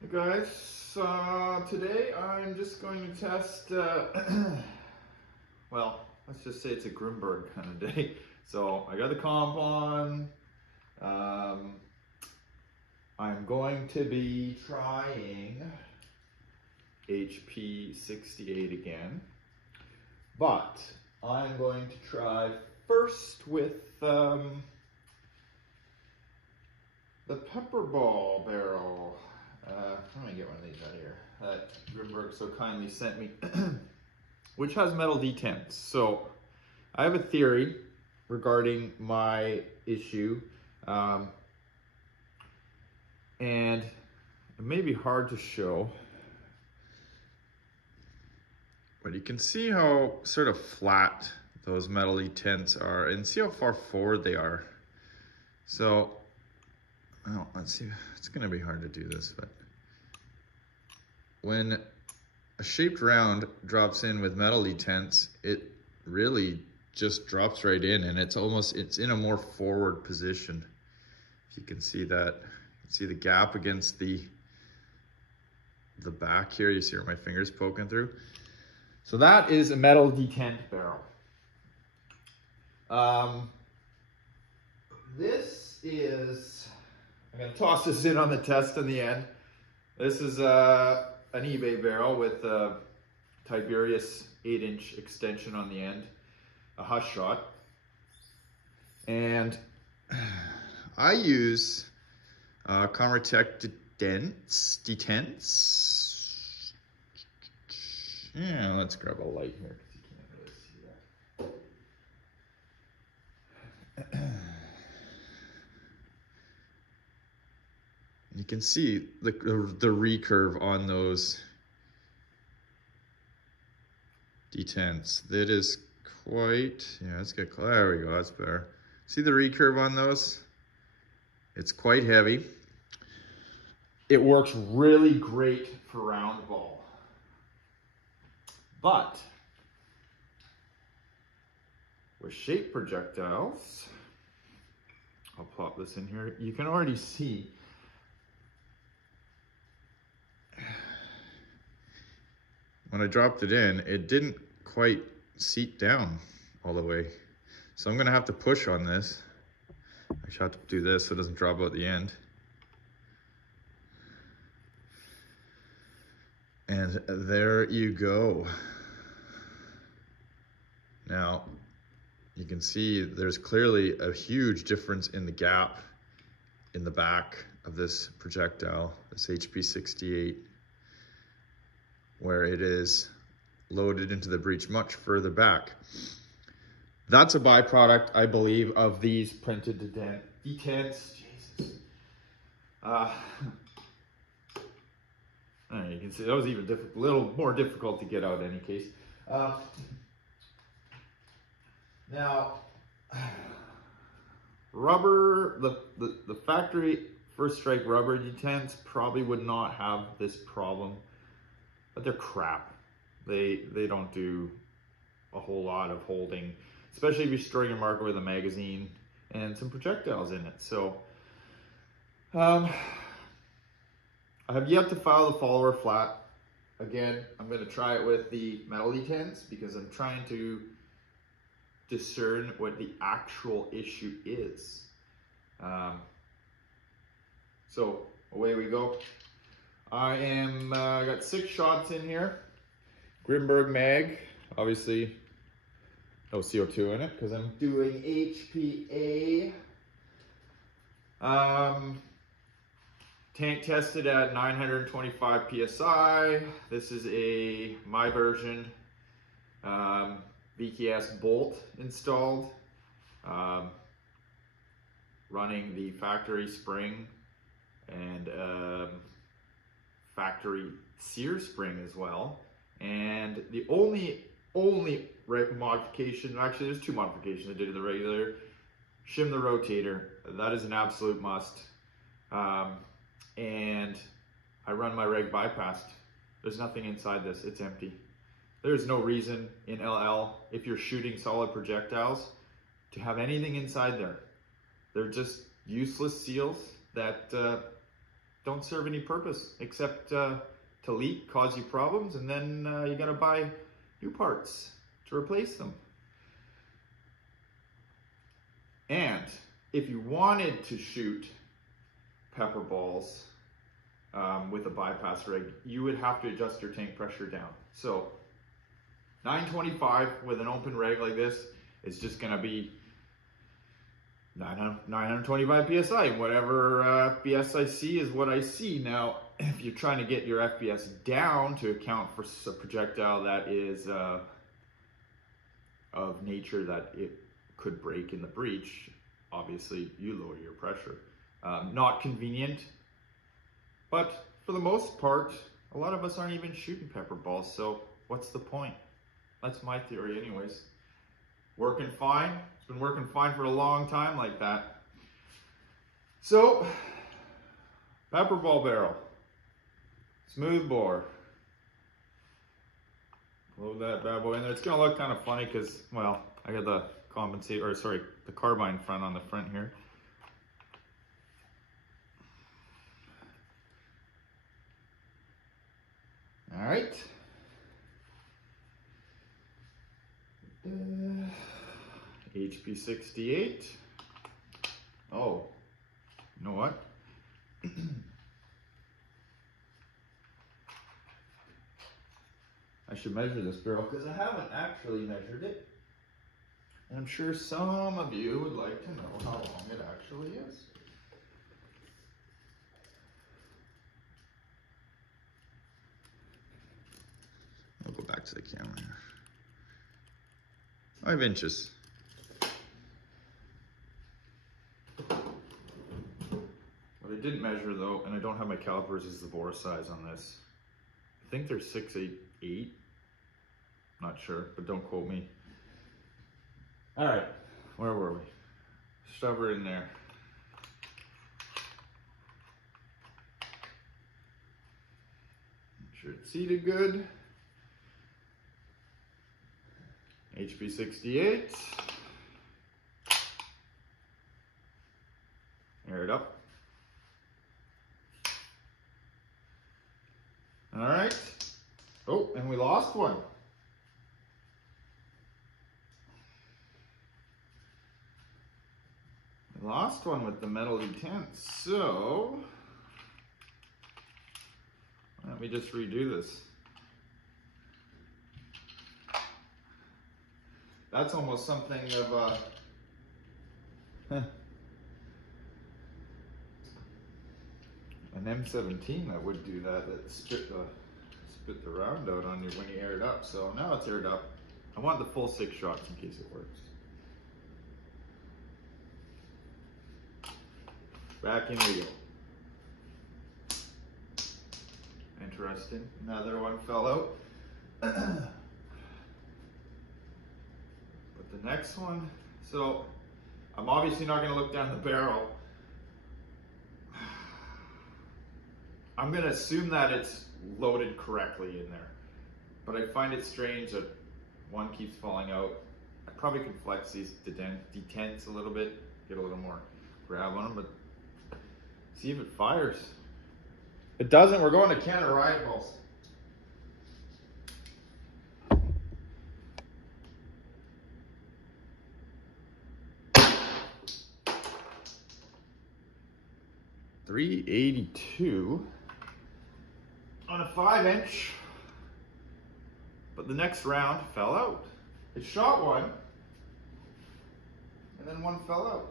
Hey guys, today I'm just going to test, well, let's just say it's a Grimberg kind of day. So I got the comp on. I'm going to be trying Hp68 again, but I'm going to try first with the pepper ball barrel. I'm gonna get one of these out of here that Grimberg so kindly sent me, which has metal detents. So I have a theory regarding my issue, and it may be hard to show, but you can see how sort of flat those metal detents are, and see how far forward they are. So, oh, let's see, it's gonna be hard to do this, but when a shaped round drops in with metal detents, it really just drops right in, and it's in a more forward position. If you can see that, you can see the gap against the back here. You see where my finger's poking through. So that is a metal detent barrel. This is, I'm gonna toss this in on the test in the end. This is an eBay barrel with a Tiberius 8-inch extension on the end, a hush shot. And I use Convertech detents. Yeah, let's grab a light here because you can't really see that. You can see the recurve on those detents. That is quite, yeah, let's get, there we go, that's better. See the recurve on those? It's quite heavy. It works really great for round ball. But with shape projectiles, I'll pop this in here, you can already see when I dropped it in, it didn't quite seat down all the way. So I'm gonna have to push on this. I should have to do this so it doesn't drop out the end. And there you go. Now, you can see there's clearly a huge difference in the gap in the back of this projectile, this Hp68, where it is loaded into the breech much further back. That's a byproduct, I believe, of these printed detents. Jesus. You can see that was even a little more difficult to get out in any case. Now, rubber, the factory First Strike rubber detents probably would not have this problem, but they're crap. They don't do a whole lot of holding, especially if you're storing your marker with a magazine and some projectiles in it. So, I have yet to file the follower flat. Again, I'm going to try it with the metal detents because I'm trying to discern what the actual issue is. So away we go. I am got 6 shots in here. Grimberg mag, obviously no CO2 in it because I'm doing HPA. Tank tested at 925 PSI. This is my version. Vksk bolt installed. Running the factory spring and factory sear spring as well. And the only modification, actually there's 2 modifications I did to the regular, shim the rotator. That is an absolute must. And I run my reg bypassed. There's nothing inside this, it's empty. There's no reason in LL, if you're shooting solid projectiles, to have anything inside there. They're just useless seals that don't serve any purpose except to leak, cause you problems, and then you gotta buy new parts to replace them. And if you wanted to shoot pepper balls with a bypass rig, you would have to adjust your tank pressure down. So 925 with an open reg like this is just gonna be 925 PSI. Whatever FPS I see is what I see. Now, if you're trying to get your FPS down to account for a projectile that is of nature that it could break in the breach, obviously you lower your pressure. Not convenient, but for the most part, a lot of us aren't even shooting pepper balls, so what's the point? That's my theory anyways. Working fine. It's been working fine for a long time like that. So, pepper ball barrel. Smooth bore. Load that bad boy in there. It's gonna look kind of funny because, well, I got the the carbine front on the front here. All right. Hp68. Oh, you know what? I should measure this barrel because I haven't actually measured it. And I'm sure some of you would like to know how long it actually is. I'll go back to the camera here. 5 inches. What I didn't measure though, and I don't have my calipers, is the bore size on this. I think they're 688. Not sure, but don't quote me. All right, where were we? Shove her in there. Make sure it's seated good. Hp68. Air it up. All right. Oh, and we lost one. We lost one with the metal detent. So, let me just redo this. That's almost something of an M17 that would do that spit the round out on you when you air it up. So now it's aired up. I want the full 6 shots in case it works. Back in we go. Interesting. Another one fell out. The next one, so I'm obviously not going to look down the barrel. I'm going to assume that it's loaded correctly in there, but I find it strange that one keeps falling out. I probably can flex these detents a little bit, get a little more grab on them, but see if it fires. If it doesn't, we're going to counter rifles. .382 on a 5-inch, but the next round fell out. It shot one, and then one fell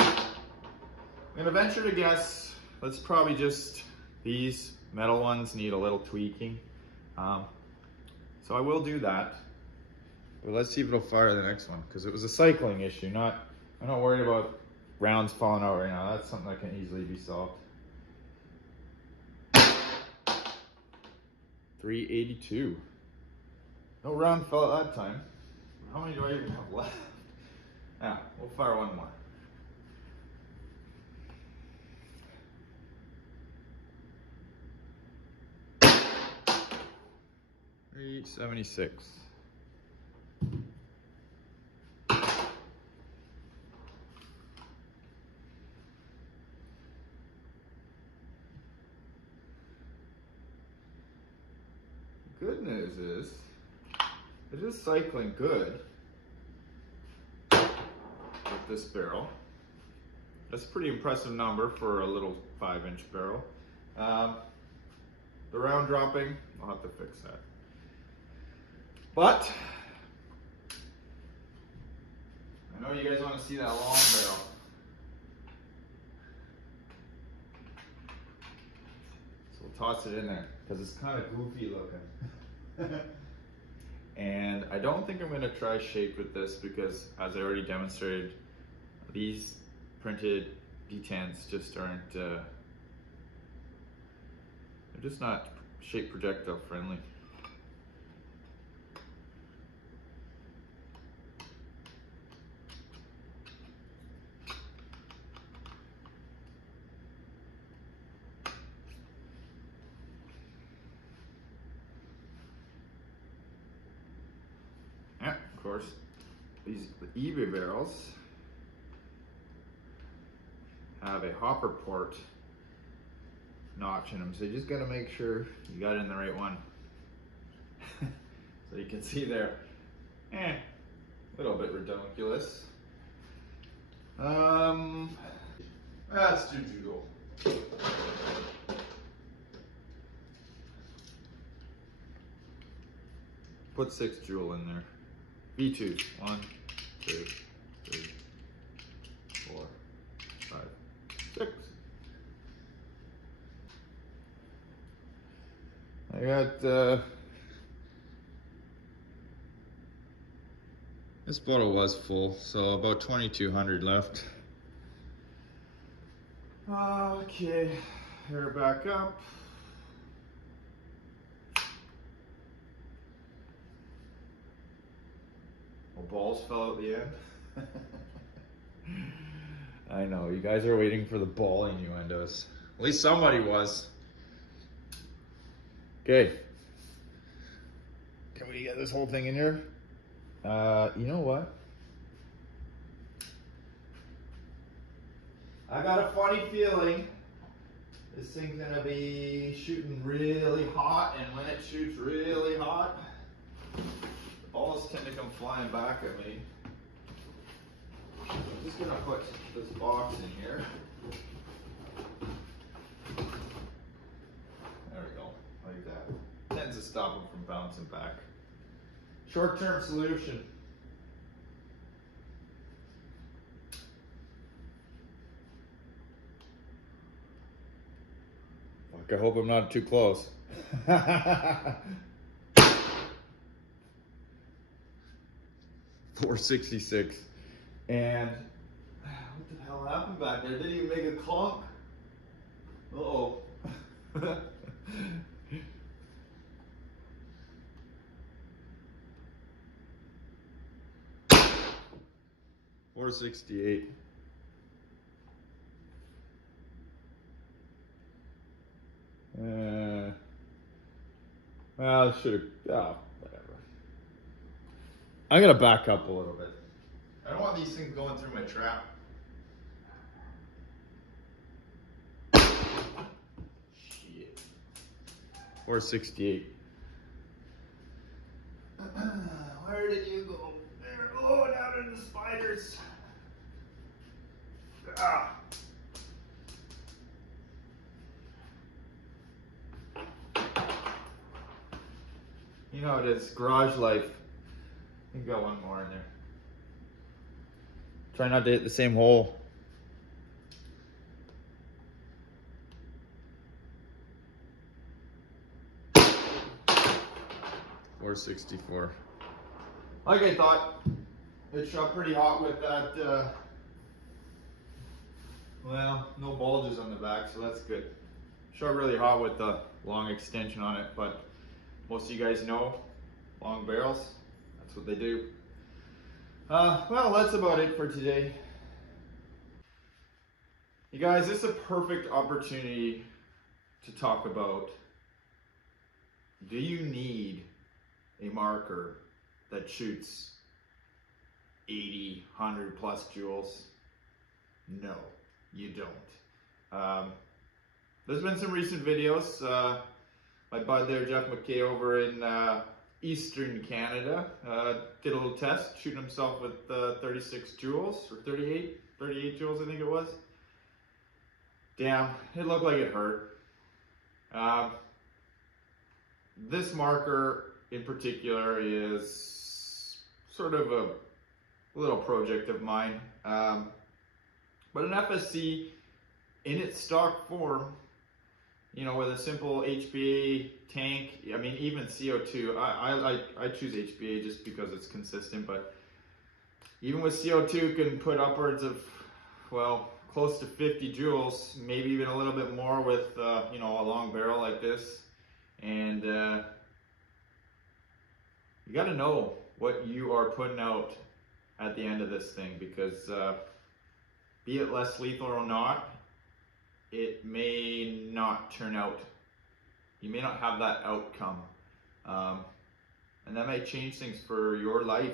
out. I'm gonna venture to guess that's probably just these metal ones need a little tweaking. So I will do that. But let's see if it'll fire the next one, because it was a cycling issue. I'm not worried about rounds falling out right now. That's something that can easily be solved. 382. No round fell at that time. How many do I even have left? Yeah, we'll fire one more. .376. good news is it is cycling good with this barrel. That's a pretty impressive number for a little 5-inch barrel. The round dropping, I'll have to fix that. But I know you guys want to see that long barrel. So we'll toss it in there because it's kind of goofy looking. And I don't think I'm going to try shape with this because, as I already demonstrated, these printed detents just aren't, they're just not shape projectile friendly. Yeah, of course, the eBay barrels have a hopper port notch in them, so you just got to make sure you got it in the right one. So you can see there, a little bit ridiculous. That's 2 joule. Put 6 joule in there. V2. 1, 2, 3, 4, 5, 6. I got this bottle was full, so about 2,200 left. Okay, air back up. Well, balls fell at the end. I know, you guys are waiting for the ball innuendos. At least somebody was. Okay. Can we get this whole thing in here? You know what? I got a funny feeling this thing's gonna be shooting really hot, and when it shoots really hot, the balls tend to come flying back at me. So I'm just gonna put this box in here. There we go, like that. Tends to stop them from bouncing back. Short-term solution. Fuck, I hope I'm not too close. 466. And what the hell happened back there? Didn't even make a clunk. Uh-oh. 468. Well, I should have. Oh, whatever. I'm gonna back up a little bit. I don't want these things going through my trap. Shit. 468. Where did you go? There. Oh, down in the spiders. Ah. You know it is, garage life. You got one more in there. Try not to hit the same hole. .464. Like I thought, it shot pretty hot with that, well, no bulges on the back, so that's good. Shot really hot with the long extension on it, but most of you guys know, long barrels, that's what they do. Well, that's about it for today. You guys, this is a perfect opportunity to talk about, do you need a marker that shoots 80, 100 plus joules? No, you don't. There's been some recent videos my bud there, Jeff McKay, over in Eastern Canada, did a little test, shooting himself with 36 joules, or 38 joules I think it was. Damn, it looked like it hurt. This marker in particular is sort of a little project of mine. But an FSC in its stock form, you know, with a simple HPA tank, I mean, even CO2, I choose HPA just because it's consistent, but even with CO2 can put upwards of, well, close to 50 joules, maybe even a little bit more with, you know, a long barrel like this. And you got to know what you are putting out at the end of this thing, because be it less lethal or not, it may not turn out. You may not have that outcome. And that may change things for your life.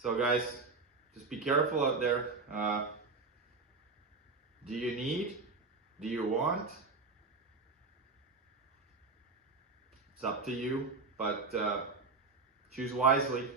So guys, just be careful out there. Do you need? Do you want? It's up to you, but choose wisely.